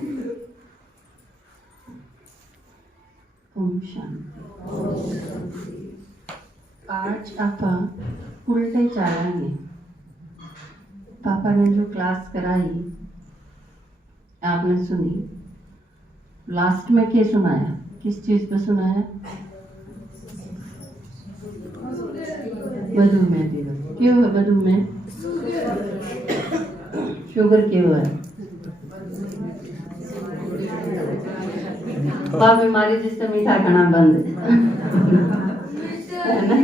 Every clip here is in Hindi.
ओम शांति। आज आप उल्टे चालेंगे। पापा ने जो क्लास कराई आपने सुनी। लास्ट में क्या सुनाया? किस चीज पे सुनाया? मधुमेह दिवस। क्यों है मधुमेह? शुगर क्यों है? और बीमारी जिससे मीठा खाना बंद है ना।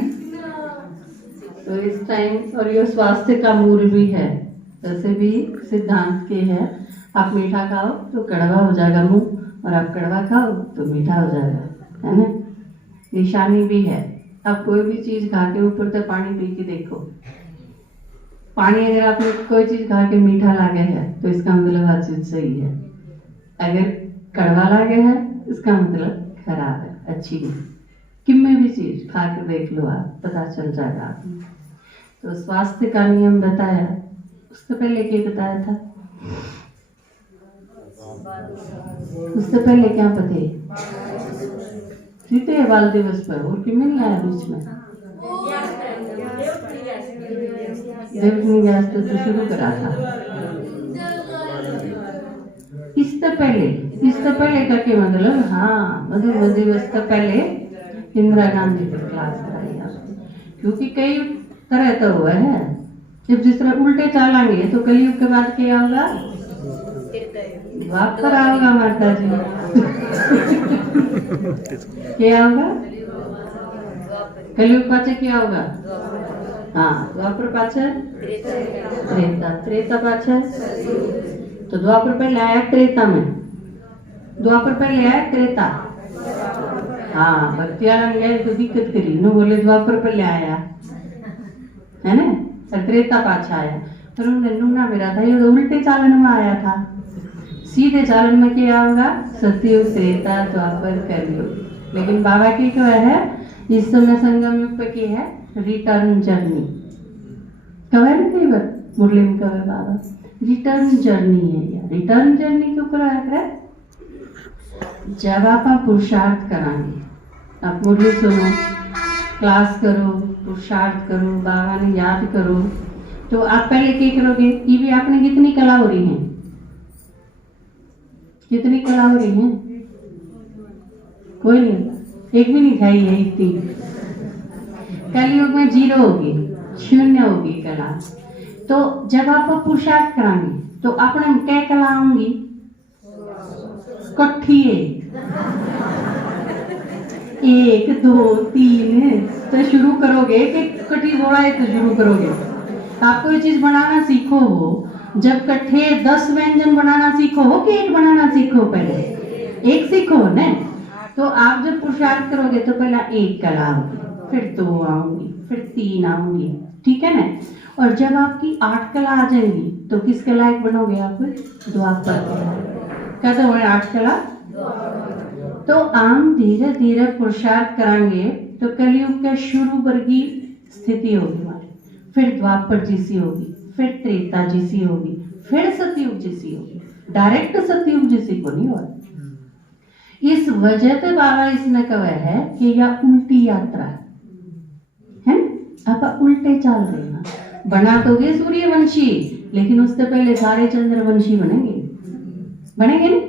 तो इस टाइम और ये स्वास्थ्य का मूल भी है। वैसे भी सिद्धांत के है, आप मीठा खाओ तो कड़वा हो जाएगा मुंह, और आप कड़वा खाओ तो मीठा हो जाएगा, है ना। निशानी भी है। आप कोई भी चीज खा के ऊपर से पानी पी के देखो। पानी अगर आपने कोई चीज खा के मीठा लागे है तो इसका मतलब हर चीज सही है। अगर कड़वा लागे है इसका मतलब खराब है, अच्छी नहीं। किसी भी चीज खा के देख लो, आप पता चल जाएगा आपको। तो स्वास्थ्य का नियम बताया। उससे पहले क्या बताया था? उससे पहले क्या पते? सीते बाल दिवस पर और क्यों नहीं आया बीच में? देवनी गैस तो शुरू करा था। इससे पहले का क्या मतलब? हाँ, मधुमेह दिवस से पहले इंदिरा गांधी पर क्लास कराई आपने। क्योंकि कई तरह का हुआ है। जब जिस तरह उल्टे चालेंगे तो कलयुग के बाद क्या होगा? द्वापर आओगा माता जी। क्या होगा? कलयुग पाचे क्या होगा? हाँ, द्वापर पाचे त्रेता, त्रेता पाचे तो द्वापर पहले आया त्रेता में। द्वापर पहले आया त्रेता। हाँ, भक्ति वाला गए तो दिक्कत करी न, बोले द्वापर पहले आया, है ना। त्रेता पाछा आया। पर उन्होंने नूना मेरा था, ये तो उल्टे चालन में आया था। सीधे चालन में क्या होगा? सतयुग, त्रेता, द्वापर, कलयुग। लेकिन बाबा की क्या है? इस समय संगम युग पे की है रिटर्न जर्नी। कहे ना कई बार मुरली में कहे बाबा रिटर्न जर्नी है। यार रिटर्न जर्नी क्यों कराया है? जब आप पुरुषार्थ कराएंगे, आप मुरली सुनो, क्लास करो, पुरुषार्थ करो, बाबा ने याद करो, तो आप पहले क्या करोगे? ये भी आपने कितनी कला हो रही है? कितनी कला हो रही है? कोई नहीं, एक भी नहीं खाई है इतनी। कलयुग में 0 होगी, 0 होगी कला। तो जब आप पुरुषार्थ कराएंगे तो आपने क्या कला होंगी? कट्ठी 1 2 3 तो शुरू करोगे कि कट्ठी थोड़ा है तो शुरू करोगे। आप कोई चीज बनाना सीखो हो, जब कट्ठे 10 व्यंजन बनाना सीखो हो कि 1 बनाना सीखो? पहले 1 सीखो ना। तो आप जब पुरुषार्थ करोगे तो पहला 1 कला होगी, फिर 2 आऊंगी, फिर 3 आऊंगी, ठीक है ना। और जब आपकी 8 कला आ जाएंगी तो किसके लायक बनोगे आप? द्वापर क्या तो 8 कला। तो आम धीरे धीरे पुरुषार्थ कराएंगे तो कलयुग के शुरू वर्गी स्थिति होगी हमारी, फिर द्वापर जैसी होगी, फिर त्रेता जैसी होगी, फिर सतयुग जैसी होगी। डायरेक्ट सतयुग जैसी को नहीं होगा। इस वजह से बाबा इसमें कहा है कि यह उल्टी यात्रा है। आप उल्टे चाल रहे हैं। बना तो गे सूर्यवंशी, लेकिन उससे पहले सारे चंद्रवंशी बनेंगे ना।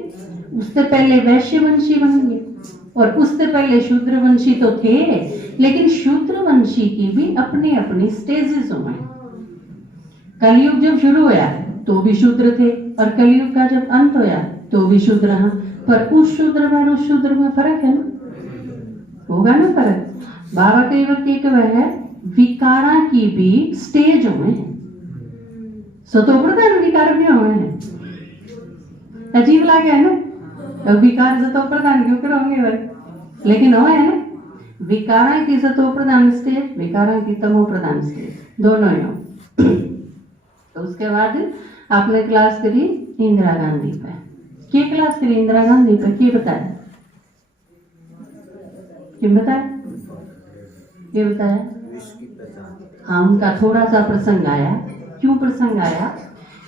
उससे पहले वैश्यवंशी बनेंगे, और उससे पहले शूद्रवंशी तो थे, लेकिन शूद्रवंशी की भी अपनी अपनी स्टेजेस हो गए। कलयुग जब शुरू हुआ तो भी शूद्र थे, और कलयुग का जब अंत हुआ तो भी शूद्र हैं। पर उस शूद्र में उस शूद्र में फर्क है ना, होगा ना फर्क। बाबा कई वक्त एक वह है विकारा की भी स्टेज हुए हैं। सतोप्रधान विकार भी हुए हैं। अजीब लगे है ना, तो विकार सतोप्रधान क्यों करोगे भाई? लेकिन हो है ना, विकारा की सतोप्रधान स्टेज, विकारा की तमोप्रधान स्टेज, दोनों ही हो। तो उसके बाद आपने क्लास करी इंदिरा गांधी पे। क्या क्लास करी इंदिरा गांधी पे? क्या बताया? क्या बताया? हाँ, उनका थोड़ा सा प्रसंग आया। क्यों प्रसंग आया?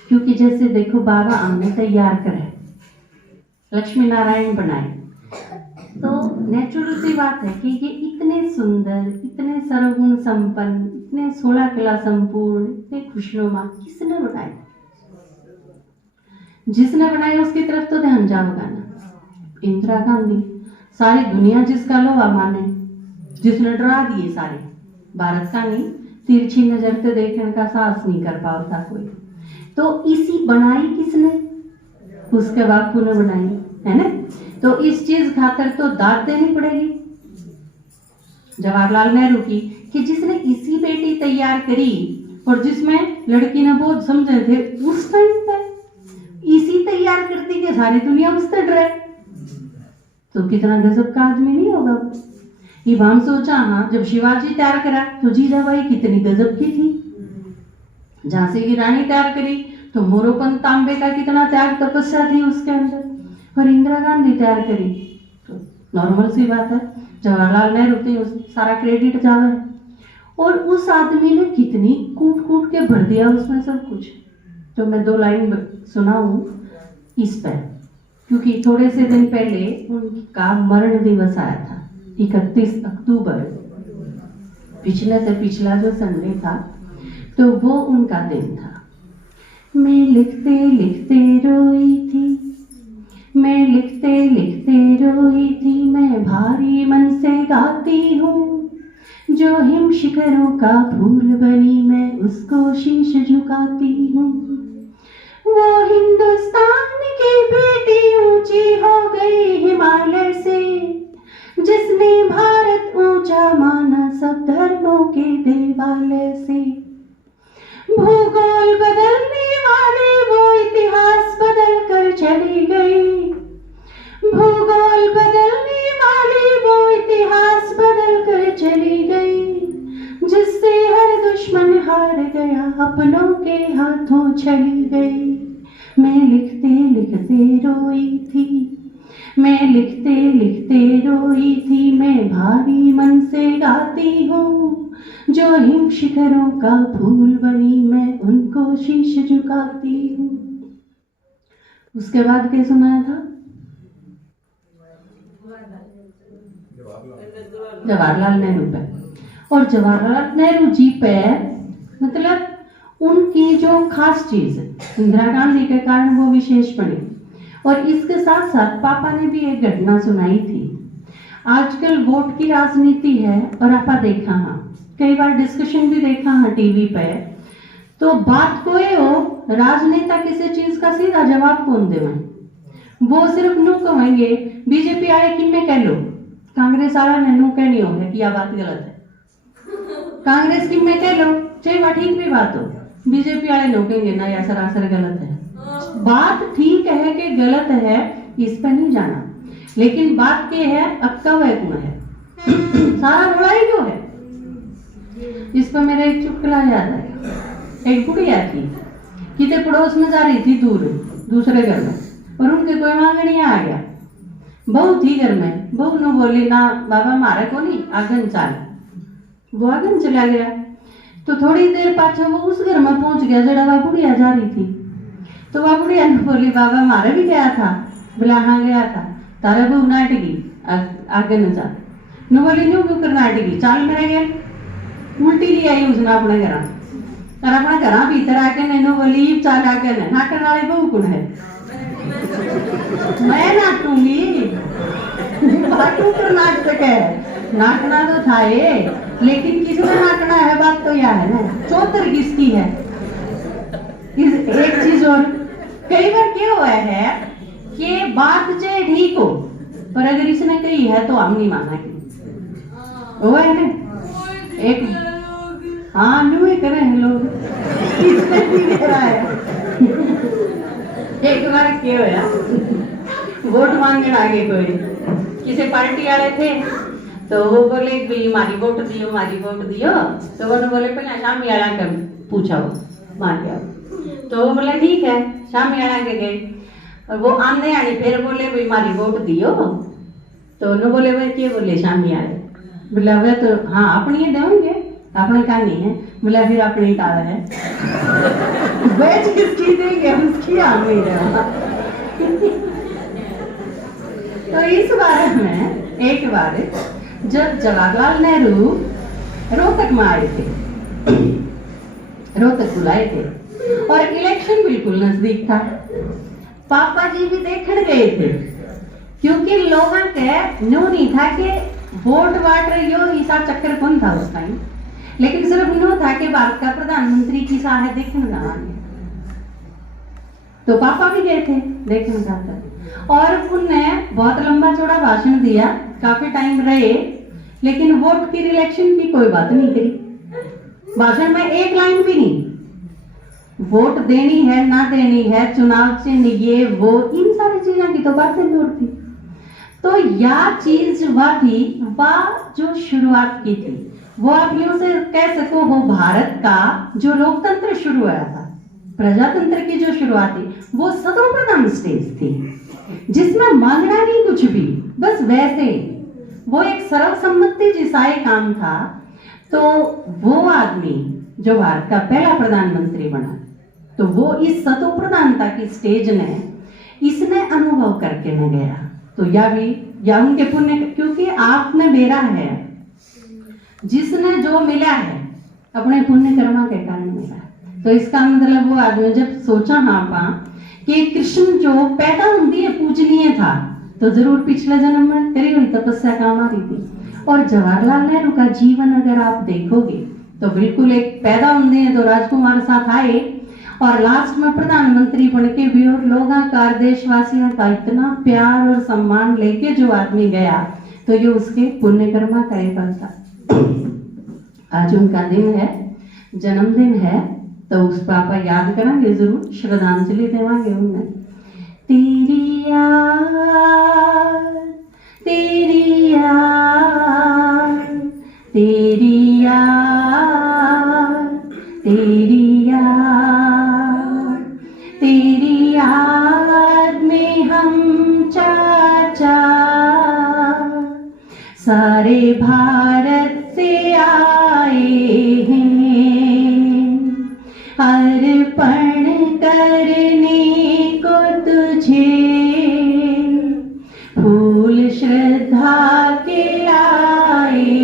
क्योंकि जैसे देखो बाबा हमने तैयार करे, लक्ष्मी नारायण बनाए। तो नेचुरल सी बात है कि ये इतने सुंदर, इतने सर्वगुण संपन्न, इतने 16 कला संपूर्ण, इतने खुशनुमा किसने बनाए? जिसने बनाए उसकी तरफ तो ध्यान जाओगा ना। इंदिरा गांधी, सारी दुनिया जिसका लोहा माने, जिसने डरा दिए सारे भारत का नहीं, तिरछी नजर से देखने का साहस नहीं कर पाता कोई। तो इसी बनाई किसने? उसके बापू ने बनाई, है ना। तो इस चीज खातर तो दाद देनी पड़ेगी जवाहरलाल नेहरू की, कि जिसने इसी बेटी तैयार करी और जिसमें लड़की ने बहुत समझे थे उस टाइम पे, इसी तैयार करती कि सारी दुनिया उससे डरे, तो कितना गजब का आदमी नहीं होगा। ये हम सोचा हाँ, जब शिवाजी तैयार करा तो जीजाबाई कितनी गजब की थी। झांसी की रानी तैयार करी तो मोरोपंत तांबे का कितना त्याग तपस्या थी उसके अंदर। और इंदिरा गांधी तैयार करी तो नॉर्मल सी बात है, जवाहरलाल नेहरू थे, सारा क्रेडिट जावे। और उस आदमी ने कितनी कूट कूट के भर दिया उसमें सब कुछ। तो मैं 2 लाइन सुनाऊं इस पर, क्योंकि थोड़े से दिन पहले उनका मरण दिवस आया था, 31 अक्टूबर, पिछले से पिछला जो संडे था, तो वो उनका दिन था। मैं लिखते लिखते रोई थी, मैं लिखते लिखते रोई थी, मैं भारी मन से गाती हूँ, जो हिम शिखरों का फूल बनी मैं उसको शीश झुकाती हूँ। वो हिंदुस्तान की बेटी ऊंची हो गई हिमालय से, जिसने भारत ऊंचा माना सब धर्मों के देवालय से। भूगोल बदलने वाले वो इतिहास बदल कर चली गई, भूगोल बदलने वाली वो इतिहास बदल कर चली गई, जिससे हर दुश्मन हार गया, अपनों के हाथों चली गई। मैं लिखते लिखते रोई थी, मैं लिखते लिखते रोई थी, मैं भारी मन से गाती हूँ, जो हिम शिखरों का फूल बनी मैं उनको शीश झुकाती हूँ। उसके बाद क्या सुनाया था? जवाहरलाल नेहरू पे। और जवाहरलाल नेहरू जी पे मतलब उनकी जो खास चीज इंदिरा गांधी के कारण वो विशेष बनी। और इसके साथ साथ पापा ने भी एक घटना सुनाई थी। आजकल वोट की राजनीति है और आपा देखा हाँ, कई बार डिस्कशन भी देखा हाँ टीवी पे, तो बात कोई हो, राजनेता किसी चीज का सीधा जवाब कौन देवे, वो सिर्फ नु कहेंगे बीजेपी आए कि मैं कह लो, कांग्रेस वाला ने नु कहनी हो कि यह बात गलत है, कांग्रेस की मैं कह लो चाहे वह ठीक भी बात हो, बीजेपी वाले नो कहेंगे ना यह सरासर गलत है। बात ठीक है कि गलत है इस पर नहीं जाना, लेकिन बात ये है अक्का वह कौन है, सारा लड़ाई क्यों है। इस पर मेरा एक चुटकुला याद है। एक बुढ़िया थी, किते पड़ोस में जा रही थी दूर दूसरे घर में, और उनके कोई मांगनी आ गया, बहू थी घर में, बहू ने बोली ना बाबा मारे को नहीं आगन चाल, वो आगन चला गया। तो थोड़ी देर पाछे वो उस घर में पहुंच गया जड़ा वह बुढ़िया जा रही थी। तो वह बुढ़िया ने बोली बाबा मारे भी गया था, बोला हाँ गया था, तारा बहू नाटगी आगन चाल, नु बोली न्यू क्यों कर नाटगी चाल मेरे गया, उल्टी ली आई उसने अपने घर और अपने घर भीतर आके नैनो बोली चाल आके नाटन वाले बहू कौन है, मैं नाटूंगी, बाटू पर नाटक है, नाटना तो था ये, लेकिन किसने नाटना है बात तो यह है ना, चौतर किसकी है। एक चीज और कई बार क्या हुआ है कि बात जे ठीक हो पर अगर इसने कही है तो हम नहीं माना कि वो है ना एक हाँ न्यू ही करें लोग इसने भी कह रहा है। एक बार क्या होया वोट मांगने आगे कोई किसी पार्टी वाले थे, तो वो बोले भाई हमारी वोट दियो हमारी वोट दियो, तो वो बोले पहले शाम आला कर पूछा वो मार गया, तो वो बोले ठीक है शाम आला के गए, और वो आने आने फिर बोले भाई हमारी वोट दियो, तो उन्होंने बोले भाई क्या बोले शाम आए, बोला वे तो हाँ अपनी ही देंगे अपने का नहीं है, बोला फिर अपनी तार है वेज किसकी देंगे उसकी हमें तो इस बारे में एक बार जब जवाहरलाल नेहरू रोहतक में आए थे, रोहतक बुलाए थे और इलेक्शन बिल्कुल नजदीक था, पापा जी भी देखने गए थे, क्योंकि लोगों के न्यू नहीं था कि वोट वाट यो हिसाब चक्कर कौन था उस टाइम, लेकिन सिर्फ न्यू था कि भारत का प्रधानमंत्री किसा है देखने जाएंगे। तो पापा भी गए थे देखने जाकर, और उनने बहुत लंबा चौड़ा भाषण दिया, काफी टाइम रहे, लेकिन वोट की रिलेक्शन की कोई बात नहीं करी, भाषण में एक लाइन भी नहीं। वोट देनी है ना देनी है, चुनाव चिन्ह ये वो, इन सारी चीजों की तो बातें दूर थी। तो यह चीज वह थी, वह जो शुरुआत की थी, वो आप यूं से कह सको वो भारत का जो लोकतंत्र शुरू हुआ था, प्रजातंत्र की जो शुरुआत थी, वो सदों प्रधान स्टेज थी, जिसमें मांगना नहीं कुछ भी, बस वैसे वो एक सर्वसम्मति जैसा एक काम था। तो वो आदमी जो भारत का पहला प्रधानमंत्री बना, तो वो इस सतो प्रधानता की स्टेज ने इसने अनुभव करके न गया, तो या उनके पुण्य, क्योंकि आपने मेरा है, जिसने जो मिला है अपने पुण्य कर्मा के कारण मिला। तो इसका मतलब वो आदमी जब सोचा हाँ पा कि कृष्ण जो पैदा होती है पूजनीय था, तो जरूर पिछले जन्म में करी हुई तपस्या काम आ रही थी। और जवाहरलाल नेहरू का जीवन अगर आप देखोगे तो बिल्कुल एक पैदा होते हैं तो राजकुमार साथ आए, और लास्ट में प्रधानमंत्री बन के भी, और लोगों का देशवासियों का इतना प्यार और सम्मान लेके जो आदमी गया, तो ये उसके पुण्य कर्मा का एक फल था। आज उनका दिन है, जन्मदिन है, तो उस पापा याद करेंगे जरूर, श्रद्धांजलि देवांगे उन्हें। तेरी याद, तेरी याद, तेरी याद, तेरी याद, तेरी याद में हम चाचा सारे भारत से आए हैं, अर्पण करने को तुझे फूल श्रद्धा के लाए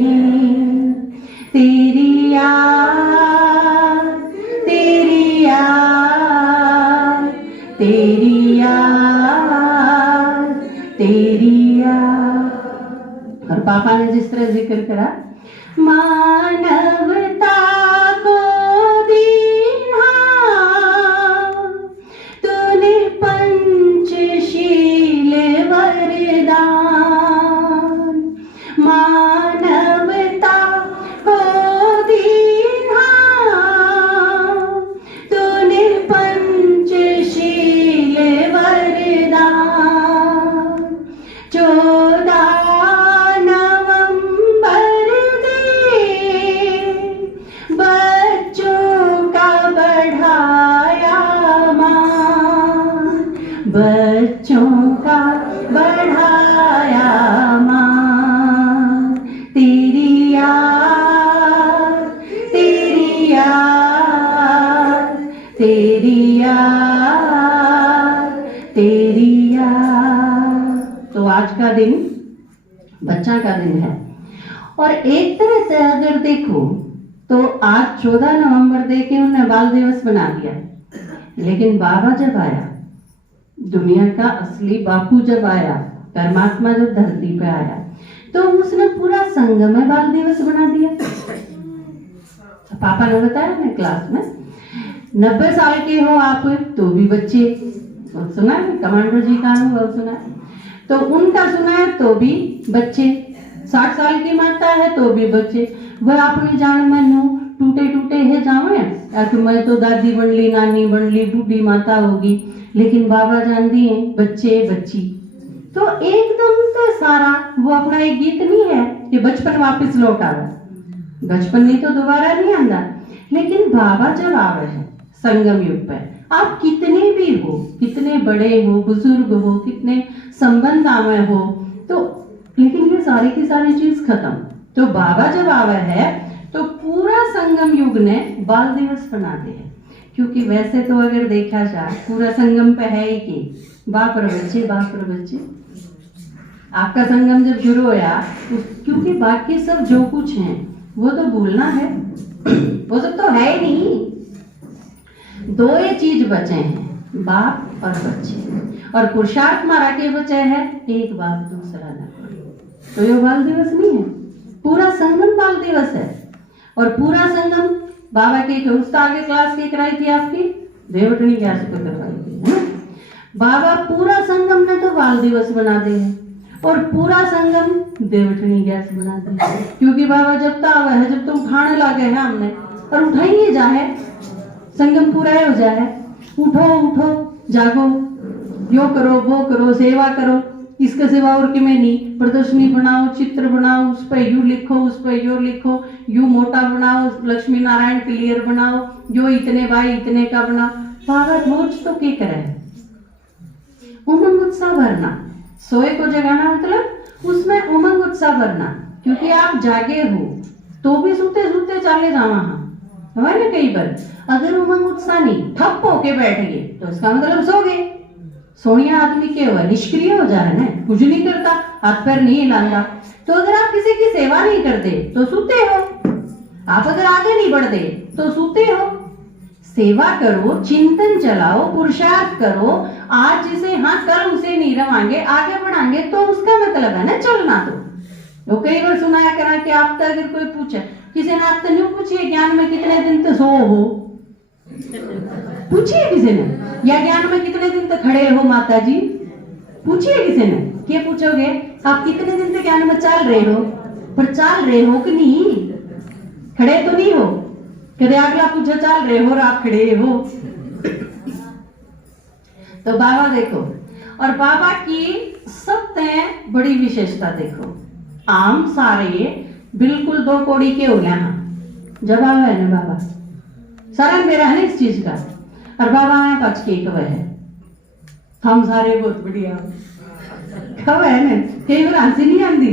हैं। तेरी याद, तेरी याद, तेरी याद, तेरी याद। और पापा ने जिस तरह जिक्र करा, मानवता को दीना तूने पंचशील वरदान, मानवता को दीना तूने पंचशील वरदान। 14 बच्चों का बढ़ाया मान, तेरी याद, तेरी याद, तेरी याद, तेरी याद। तो आज का दिन बच्चा का दिन है, और एक तरह से अगर देखो तो आज 14 नवंबर दे के उन्हें बाल दिवस बना दिया, लेकिन बाबा जब आया, दुनिया का असली बापू जब आया, परमात्मा जब धरती पे आया, तो उसने पूरा संगम में बाल दिवस बना दिया। पापा ने बताया मैं क्लास में, 90 साल के हो आप तो भी बच्चे, सुना है कमांडर जी का अनुभव सुना है, तो उनका सुना है तो भी बच्चे, 60 साल की माता है तो भी बच्चे। वह अपनी जान मन टूटे टूटे है जावे, कि मैं तो दादी बन ली, नानी बन ली, बूढ़ी माता होगी, लेकिन बाबा जानती है बच्चे बच्ची। तो एकदम तो सारा वो अपना एक गीत नहीं है कि बचपन वापस लौट आवे, बचपन नहीं तो दोबारा नहीं आंदा, लेकिन बाबा जब आवे है संगम युग पे, आप कितने भी हो, कितने बड़े हो, बुजुर्ग हो, कितने संबंध आवे हो, तो लेकिन ये सारी की सारी चीज खत्म। तो बाबा जब आवे है तो पूरा संगम युग ने बाल दिवस बना दिया, क्योंकि वैसे तो अगर देखा जाए पूरा संगम पे है ही कि बाप और बच्चे, बाप और बच्चे, आपका संगम जब शुरू होया, क्योंकि बाकी सब जो कुछ है वो तो भूलना है, वो सब तो है ही नहीं। दो ये चीज बचे हैं, बाप और बच्चे, और पुरुषार्थ मारा के बचे है एक बाप दूसरा न कोई। तो ये बाल दिवस नहीं है, पूरा संगम बाल दिवस है। और पूरा संगम बाबा के उसका आगे क्लास की कराई थी आपकी देवटनी गैस पे करवाई थी, है ना। बाबा पूरा संगम में तो बाल दिवस बना दे और पूरा संगम देवटनी गैस बना दे, क्योंकि बाबा जब तक आवा है, जब तुम खाने लगे हैं हमने और उठाइए जाए, संगम पूरा हो जाए, उठो उठो जागो, यो करो वो करो, सेवा करो, इसके सिवा और कि में नहीं। प्रदर्शनी बनाओ, चित्र बनाओ, उस पर यू लिखो, उस पर यो लिखो, यू मोटा बनाओ, लक्ष्मी नारायण क्लियर बनाओ, यो इतने बाई इतने का बनाओ। बाबा रोज तो क्या करे, उमंग उत्साह भरना, सोए को जगाना मतलब उसमें उमंग उत्साह भरना, क्योंकि आप जागे हो तो भी सूते सूते चाले जावा। हमारे कई बार अगर उमंग उत्साह नहीं, ठप होके बैठ गए तो इसका मतलब सो गए। सोनिया आदमी के हुआ निष्क्रिय हो जा रहे हैं, कुछ नहीं करता, हाथ पैर नहीं हिलाता। तो अगर आप किसी की सेवा नहीं करते तो सूते हो, आप अगर आगे नहीं बढ़ते तो सूते हो। सेवा करो, चिंतन चलाओ, पुरुषार्थ करो, आज जिसे हाँ कल उसे नहीं रवांगे, आगे बढ़ाएंगे, तो उसका मतलब है ना चलना। तो कई बार सुनाया करा कि आप तो अगर कोई पूछे, किसी ने आप तो नहीं पूछिए ज्ञान में कितने दिन तो सो हो, पूछिए किसी ने, या ज्ञान में कितने दिन तक खड़े हो माता जी, पूछिए किसी ने। क्या पूछोगे, आप कितने दिन तक ज्ञान में चल रहे हो, पर चल रहे हो कि नहीं, खड़े तो नहीं हो। कदे अगला पूछो चल रहे हो और आप खड़े हो। तो बाबा देखो, और बाबा की सबसे बड़ी विशेषता देखो, आम सारे बिल्कुल दो कोड़ी के हो गया जवाब है ना बाबा, सारा मेरा है ना इस चीज का। और बाबा है पच के कव है, हम सारे बहुत बढ़िया कव है ना, कई बार हंसी नहीं आती,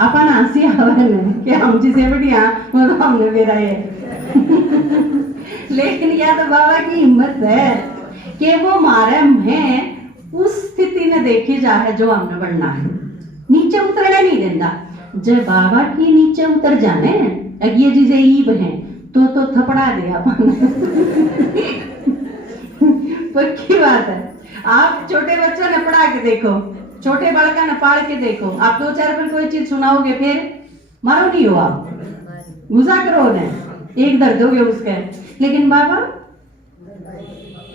अपन हंसी आवे ना कि हम जिसे बढ़िया वो तो हमने मेरा है। लेकिन या तो बाबा की हिम्मत है कि वो मारे में उस स्थिति ने देखी जा है जो हमने बढ़ना है, नीचे उतरने नहीं देता। जब बाबा की नीचे उतर जाने अगिए जिसे ईब है तो थपड़ा दे अपन। पक्की बात है। आप छोटे बच्चों ने पढ़ा के देखो, छोटे बालका ने पढ़ के देखो, आप 2-4 बार कोई चीज सुनाओगे फिर मारो नहीं हो, आप गुस्सा करो उन्हें, एक दर्द हो गया उसके। लेकिन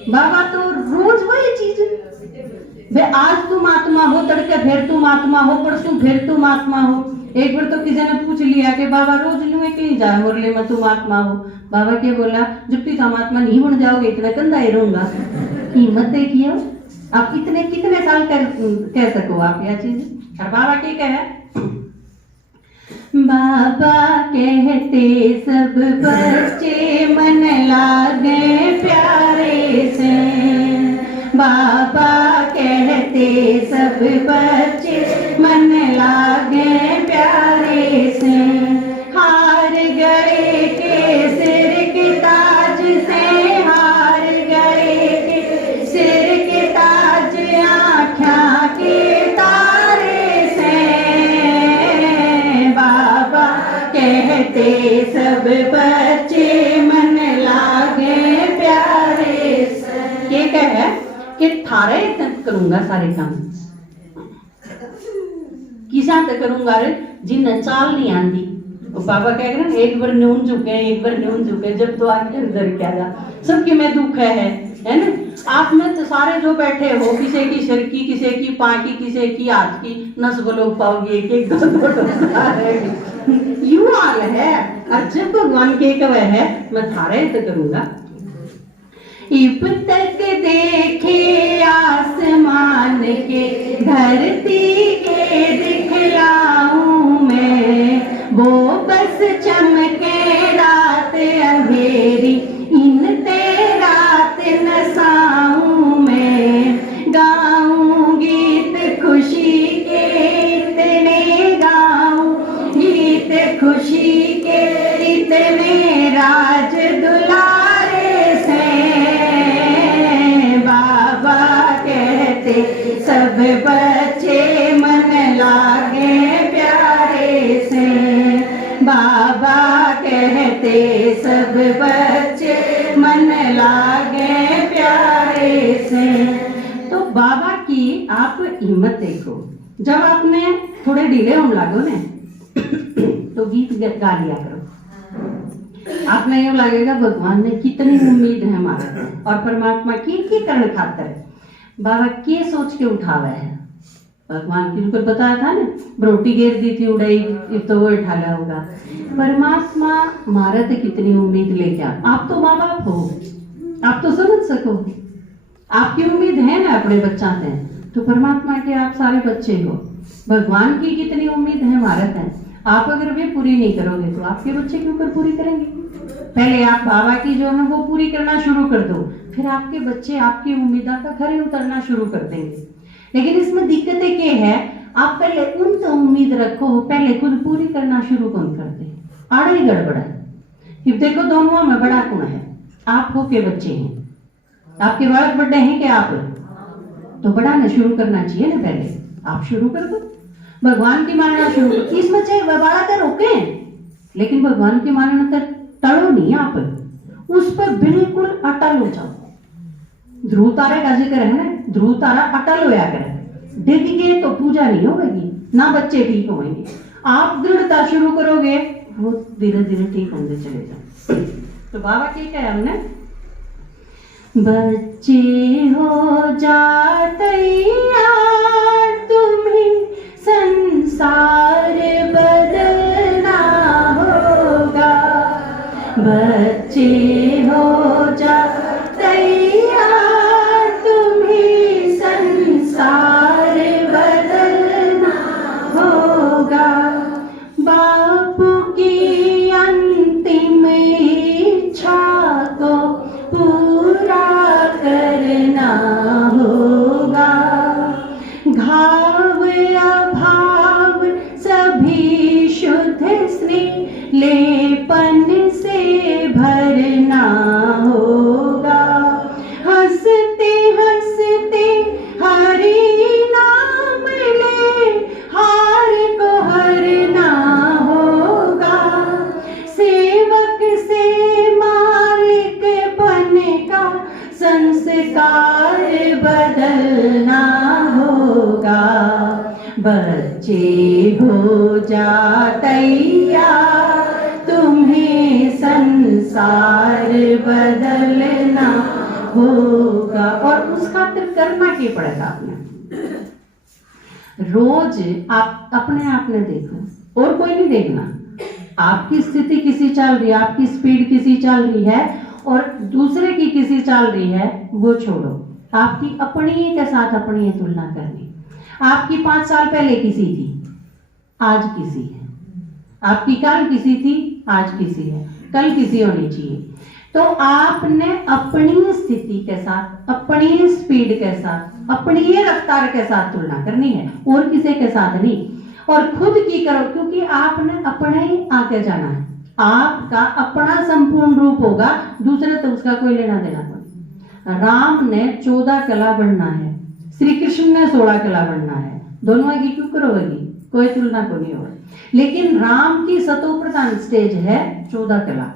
बाबा तो रोज वही चीज, वे आज तुम आत्मा हो, तड़के फिर तुम आत्मा हो, परसों फिर तुम आत्मा हो। एक बार तो किसी ने पूछ लिया कि बाबा रोज नुए कहीं जाए मुरली में तुम आत्मा हो। बाबा क्या बोला, जब तक तुम आत्मा नहीं बन जाओगे इतना कंधा ही रहूंगा। हिम्मत देखिए, आप कितने साल कह सको आप यह चीज। और बाबा क्या कहे, बाबा कहते सब बच्चे मन लागे प्यारे से, बाबा कहते सब बच्चे मन लागे प्यारे से, हार गए के सिर के ताज से, हार गए के सिर के ताज आँखा के तारे से, बाबा कहते सब बच्चे मन लागे प्यारे से। ये क्या है कि थारे तक करूंगा सारे काम, किसा तक करूंगा रे जिन चाल नहीं आती। तो बाबा कह रहे एक बार न्यून झुके, एक बार न्यून झुके, जब तो आगे अंदर क्या जा, सबकी में दुख है ना। आप में तो सारे जो बैठे हो, किसी की सिर की, किसी की पाँ की, किसी की हाथ की नस लोग पाओगे, एक एक दो यू हाल है। और जब भगवान के कव है मैं थारे तक करूंगा, इब तक देखे आसमान के धरती के दिखलाऊं मैं, वो बस चमके रात अंधेरी इन ते रात नसाऊं मैं, गाऊं गीत खुशी के इतने, गाऊं गीत खुशी के इतने, राज दुलारे से, बाबा कहते सब बच्चे मन लागे प्यारे से, बाबा कहते सब बच्चे मन लागे प्यारे से। तो बाबा की आप हिम्मत देखो, जब आपने थोड़े ढीले होने लगो ने तो गीत गा लिया करो। आपने यूं लगेगा भगवान ने कितनी उम्मीद है हमारे और परमात्मा की करण खातर बाबा के सोच के उठावा है। भगवान की उनको बताया था ना, रोटी घेर दी थी उड़ाई तो वो उठाया होगा। परमात्मा मारा तो कितनी उम्मीद लेके आप तो माँ बाप हो, आप तो समझ सको, आपकी उम्मीद है ना अपने बच्चा से, तो परमात्मा के आप सारे बच्चे हो। भगवान की कितनी उम्मीद है भारत है, आप अगर वे पूरी नहीं करोगे तो आपके बच्चे क्यों कर पूरी करेंगे। पहले आप बाबा की जो है वो पूरी करना शुरू कर दो, फिर आपके बच्चे आपकी उम्मीदा का खरे उतरना शुरू कर देंगे। लेकिन इसमें दिक्कतें क्या है, आप पहले उन तो उम्मीद रखो, पहले खुद पूरी करना शुरू कौन करते, आड़ा ही गड़बड़ है। फिर देखो दोनों में बड़ा गुण है, आप हो के बच्चे हैं, आपके बालक बड़े हैं कि आप, तो बढ़ाना शुरू करना चाहिए ना, पहले आप शुरू कर दो, भगवान की मानना शुरू करो। इसमें चाहे बाड़ा कर रोके, लेकिन भगवान की मानना कर टलो नहीं, आप उस पर बिल्कुल अटल हो जाओ। ध्रुव तारे का जिक्र है ना, ध्रुव तारा अटल होया करे, डिग गए तो पूजा नहीं होगी, ना बच्चे ठीक होंगे। आप दृढ़ता शुरू करोगे, वो धीरे धीरे ठीक होंगे चले जाओ। तो बाबा क्या कहा हमने, बच्चे हो जाते यार तुम्हें संसार बदलना होगा, बच्चे हो जाते यार तुम्हें संसार बदलना होगा, बापू की अंतिम इच्छा को पूरा करना होगा, घाव अभाव सभी शुद्ध स्नेह लेपन से भरना होगा, हंसते हंसते हरि नाम ले हार को हरना होगा, सेवक से मालिक बन का संस्कार बदलना होगा, बच्चे हो जाते यार तुम्हें संसार बदलना होगा। और उस खातिर करना क्या पड़ेगा, आपने रोज आप अपने आप ने देखो और कोई नहीं देखना, आपकी स्थिति किसी चल रही है, आपकी स्पीड किसी चल रही है और दूसरे की किसी चल रही है, वो छोड़ो, आपकी अपनी के साथ अपनी तुलना करनी। आपकी 5 साल पहले किसी थी, आज किसी है, आपकी कल किसी थी, आज किसी है, कल किसी होनी चाहिए। तो आपने अपनी स्थिति के साथ, अपनी स्पीड के साथ, अपनी रफ्तार के साथ तुलना करनी है, और किसी के साथ नहीं। और खुद की करो, क्योंकि आपने अपने ही आगे जाना है, आपका अपना संपूर्ण रूप होगा, दूसरे तो उसका कोई लेना देना नहीं। राम ने 14 कला बनना है, श्री कृष्ण ने 16 कला बनना है, दोनों की क्यों करोगी, कोई तुलना को नहीं होगा। लेकिन राम की सतो प्रधान स्टेज है 14 कला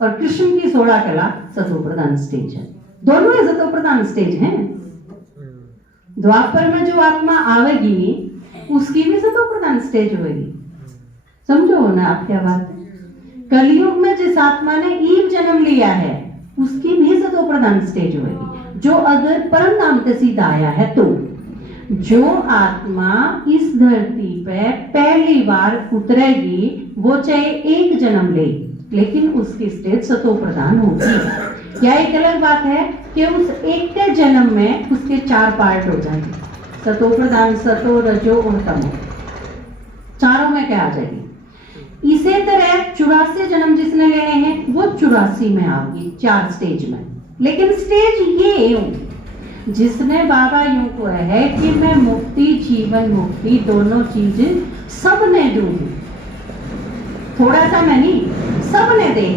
और कृष्ण की 16 कला सतो प्रधान स्टेज है, दोनों ही सतो प्रधान स्टेज हैं। द्वापर में जो आत्मा आवेगी उसकी भी सतो प्रधान स्टेज होगी, समझो ना आप क्या बात है। कलयुग में जिस आत्मा ने ईव जन्म लिया है उसकी भी सतो प्रधान स्टेज होगी, जो अगर परम धाम से सीधा आया है। तो जो आत्मा इस धरती पे पहली बार उतरेगी वो चाहे एक जन्म ले, लेकिन उसकी स्टेज सतो प्रधान होगी। या एक अलग बात है कि उस एक के जन्म में उसके 4 पार्ट हो जाएंगे, सतो प्रधान, सतो, रजो और तमो, चारों में क्या आ जाएगी। इसी तरह 84 जन्म जिसने लेने हैं वो 84 में आओगी, 4 स्टेज में। लेकिन स्टेज ये जिसने बाबा यूं को है कि मैं मुक्ति, जीवन मुक्ति दोनों चीज सबने दूंगी, थोड़ा सा मैं नहीं, सबने दे।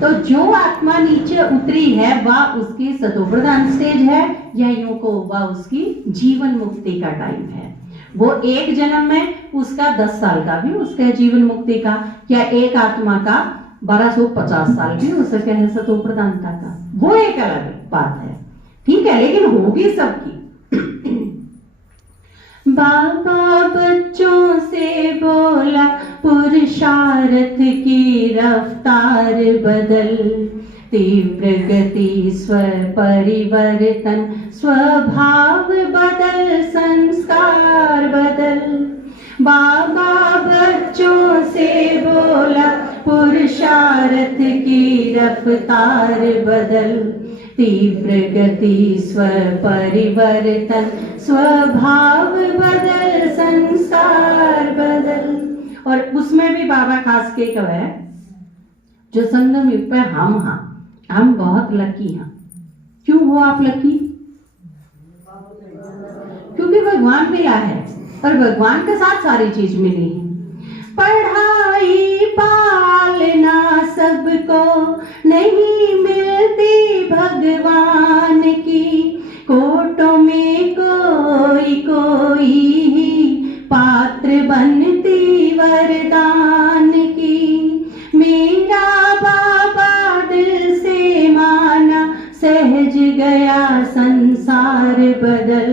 तो जो आत्मा नीचे उतरी है वह उसकी सतो प्रधान स्टेज है, या यूं को वह उसकी जीवन मुक्ति का टाइम है। वो एक जन्म में उसका 10 साल का भी उसके जीवन मुक्ति का, या एक आत्मा का 1250 साल भी हो सके है सतो प्रधानता का, वो एक अलग बात है, ठीक है, लेकिन होगी सबकी। बाबा बच्चों से बोला पुरुषार्थ की रफ्तार बदल, तीव्र गति स्व परिवर्तन, स्वभाव बदल संस्कार बदल। बाबा बच्चों से बोला पुरुषार्थ की रफ्तार बदल, तीव्र गति स्व परिवर्तन, स्वभाव बदल संस्कार बदल। और उसमें भी बाबा खास के कब है, जो संगम युग पे हम बहुत लकी हैं। क्यों हो आप लकी? क्योंकि भगवान मिला है, और भगवान के साथ सारी चीज मिली है। पढ़ाई पालना सबको नहीं मिलती भगवान की, कोटों में कोई कोई ही पात्र बनती वरदान की। मेरा बाबा दिल से माना, सहज गया संसार बदल,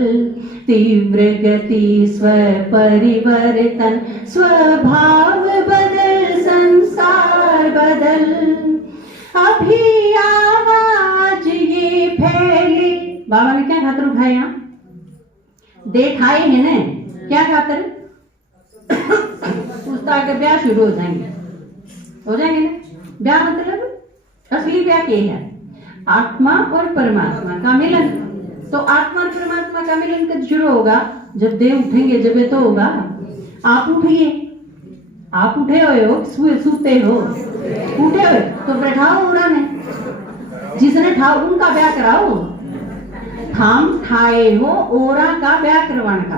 तीव्र गति स्व परिवर्तन, स्वभाव बदल संसार बदल। अभी आवाज ये फैले, बाबा ने क्या खातर उठाए यहाँ? देखाए है ना, क्या खातर? उसका आगे ब्याह शुरू हो जाएंगे ना। ब्याह मतलब असली ब्याह क्या है? आत्मा और परमात्मा का मिलन। तो आत्मा और परमात्मा का मिलन कब शुरू होगा? जब देव उठेंगे, जब ये तो होगा। आप उठिए, आप उठे हुए हो, सूते हो, उठे हुए तो बैठाओ ओरा ने, जिसने ठाओ उनका ब्याह कराओ। हम ठाए हो ओरा का ब्याह करवाने का,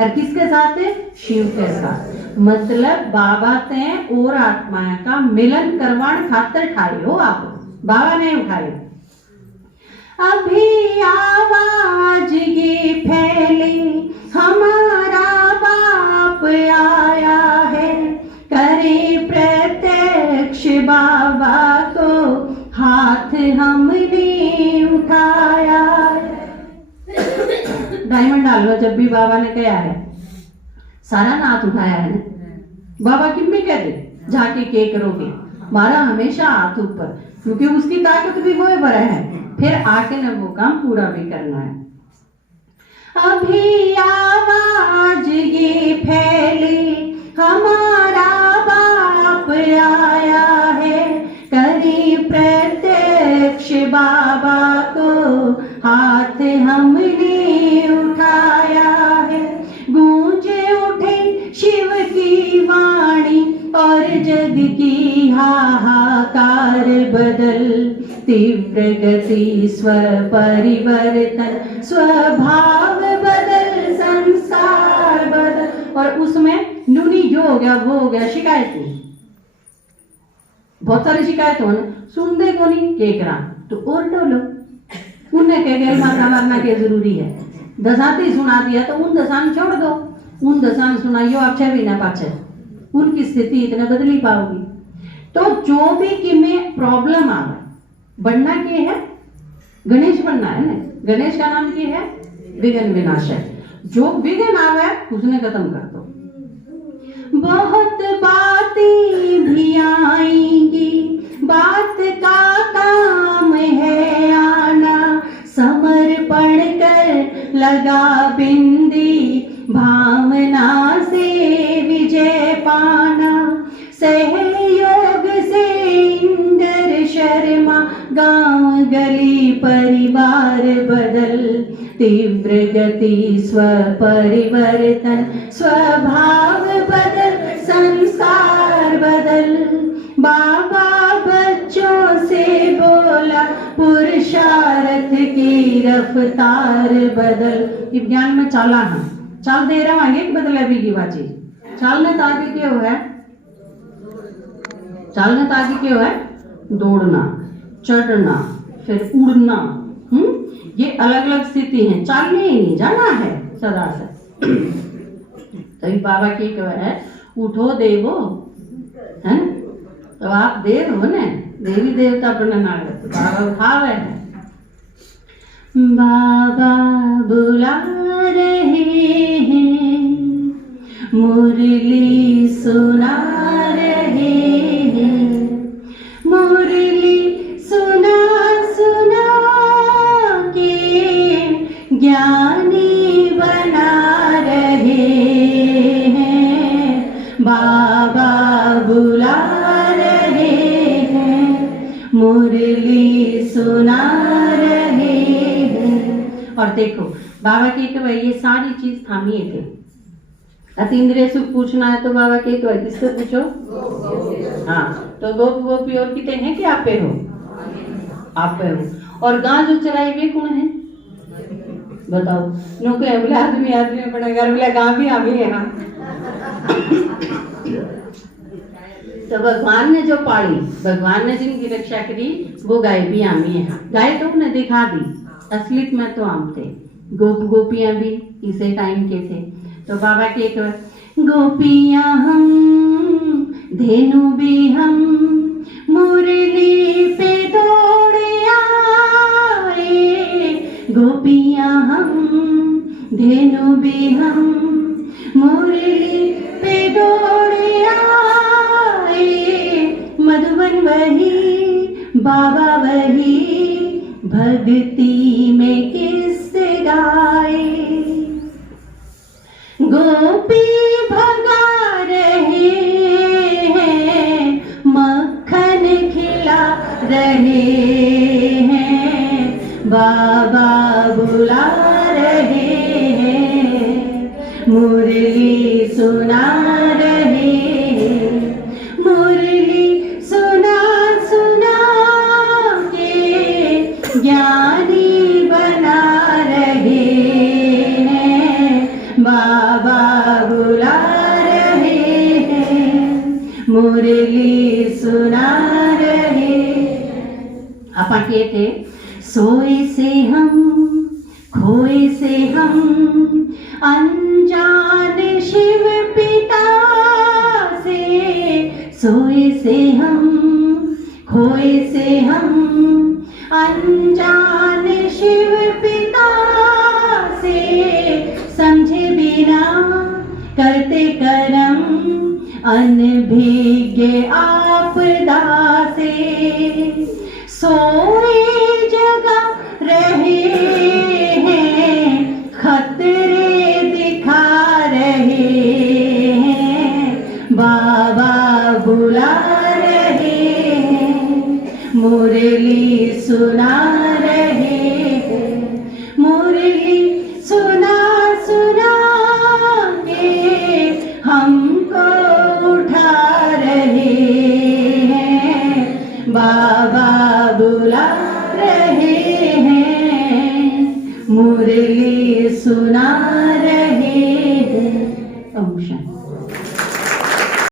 और किसके साथ है? शिव के साथ। मतलब बाबा ते और आत्मा का मिलन करवाने खातर ठाए हो आप, बाबा ने उठाए। अभी आवाज ये फैले, हमारा बाप आया है, करे प्रत्यक्ष बाबा को हाथ हमने उठाया। डायमंड डाल लो, जब भी बाबा ने कहा है सारा नाथ उठाया है ना। बाबा किम भी कहते जाके के करोगे, मारा हमेशा हाथ ऊपर, क्योंकि उसकी ताकत भी वो बड़ा है, फिर आके न वो काम पूरा भी करना है। अभी आवाज ये फैले, हमारा बाप आया है, करे प्रत्यक्ष बाबा को हाथ हमने उठाया है। गूंजे उठे शिव की वाणी, और जग की हाहाकार बदल, तीव्र गति स्व परिवर्तन, स्वभाव बदल संसार बदल। और उसमें नूनी जो हो गया वो हो गया शिकायत नहीं, बहुत सारी शिकायत हो ना, सुन दे को नहीं के करा तो और डोलो, उन्हें कह गए माता मारना के जरूरी है, दसाती सुना दिया तो उन दसान छोड़ दो, उन दसान सुनाइयो आप छह महीना पाछे, उनकी स्थिति इतना बदली पाओगी। तो जो भी कि में प्रॉब्लम आ रहा, बनना के है गणेश बनना है ना। गणेश का नाम क्या है? विघ्न विनाशक। जो विघ्न आवे उसने खत्म कर दो। बहुत बातें भी आएंगी, बात का काम है आना, समर्पण कर लगा बिंदी, भावना से विजय पाना। सहयोग से इंदर शर्मा, गांव गली परिवार बदल, तीव्र गति स्व परिवर्तन, स्वभाव बदल संस्कार बदल। बाबा बच्चों से बोला पुरुषार्थ की रफ्तार बदल। ये ज्ञान में चाला है, चाल दे रहा है एक बदले भी की बाजी। चालने ताकि क्या हुआ है? चालने ताकि क्या हुआ है? दौड़ना, चढ़ना, फिर उड़ना। ये अलग अलग स्थिति है, चालने ही नहीं जाना है सदा से। तभी बाबा की कहे उठो देवो, है ना? तो आप देव हो ने, देवी देवता बनना है तो बाबा उठावे है। बाबा बुला रहे हैं, मुरली सुना रहे हैं, मुरली सुना सुना के ज्ञानी बना रहे हैं। बाबा बुला रहे हैं, मुरली सुना रहे हैं। और देखो बाबा के तो ये सारी चीज थामिए थे। अतीन्द्रिय सुख पूछना है तो बाबा के तो किससे पूछो? हाँ, तो गोप गोपी और कितने हैं कि आप पे हो? आप पे हो। और गां जो चराई वे कौन है बताओ? नो के बोले आदमी आदमी अपना घर बोला गां भी आमी है। हाँ, तो भगवान ने जो पाली, भगवान ने जिनकी रक्षा करी वो गाय भी आमी है। गाय तो उन्हें दिखा दी, असलियत में तो आम थे। गोप गोपियां भी इसे टाइम के थे। तो बाबा के गोपियां हम, धेनु भी हम, मुरली पे दौड़े आए। गोपियां हम, धेनु भी हम, मुरली पे दौड़े आए। मधुबन वही, बाबा वही, भक्ति में किससे गाए। गोपी भगा रहे हैं, मक्खन खिला रहे हैं। बाबा बुला रहे हैं, मुरली सुना रहे हैं। मुरली सुना सुना के ज्ञानी बना रहे हैं। बाबा बुला रहे हैं, मुरली सुना रहे। आपा के थे सोए से हम, खोए से हम, अनजान शिव पिता से। सोए से हम, खोए से हम, अनजान शिव पिता से। समझे बिना करते करम, अनभिज्ञ आपदा से। सोए जगा रहे हैं, खतरे दिखा रहे हैं। बाबा बुला रहे हैं, मुरली सुना रहे हैं। मुरली सुना सुना के हमको उठा रहे हैं। बाबा बुला रहे हैं, मुरली सुना रहे हैं। ओम शांति।